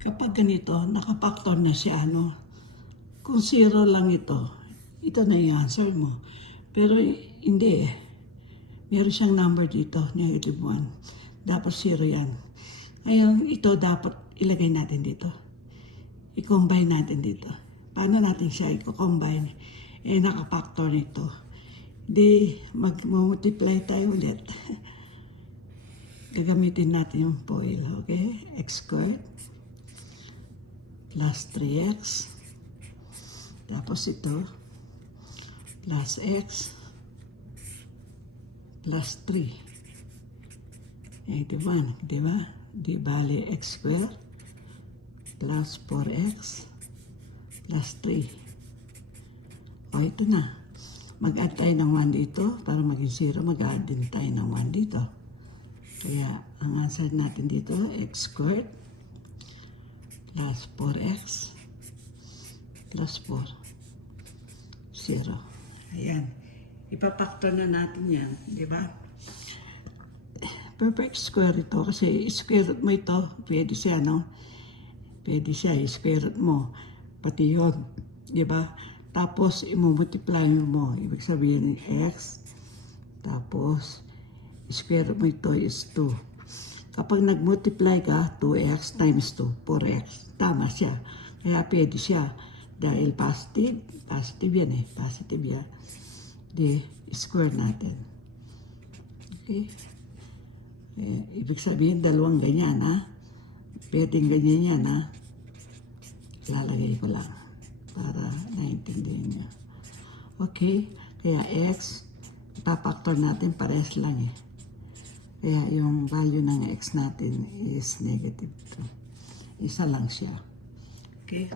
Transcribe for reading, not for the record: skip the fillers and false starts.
Kapag ganito, nakapaktor na siya, ano, kung 0 lang ito na yung answer mo. Pero hindi eh. Meron siyang number dito, negative 1. Dapat 0 yan. Ngayon, ito dapat ilagay natin dito. I-combine natin dito. Paano natin siya i-combine? Eh, nakapaktor nito. Di, mag-multiply tayo ulit. Gagamitin natin yung FOIL, okay? X squared plus 3x. Tapos ito, plus x plus 3. Negative 1, di ba? Di bali x squared plus 4x plus 3. O, ito na. Mag-add tayo ng 1 dito. Para maging 0, mag-add din tayo ng 1 dito. Kaya, ang answer natin dito, x squared plus 4x plus 4. 0. Ayan. Ipapaktor na natin yan. Di ba? Perfect square ito kasi square root mo ito. Pwede siya, no? Pwede siya. Square root mo. Pati yun. Di ba? Tapos, i-multiply mo. Ibig sabihin, x. Tapos, square root mo ito is 2. Kapag nag-multiply ka, 2x times 2, 4x. Tama siya. Kaya pwede siya. Dahil positive, positive yan eh. Positive yan. Di, square natin. Okay? Ibig sabihin, dalawang ganyan, ha? Pwedeng ganyan yan, ha? Lalagay ko lang para naintindihan nyo. Okay? Kaya x, ipapaktor natin, pares lang eh. Kaya yung value ng x natin is negative 2. Isa lang siya. Okay?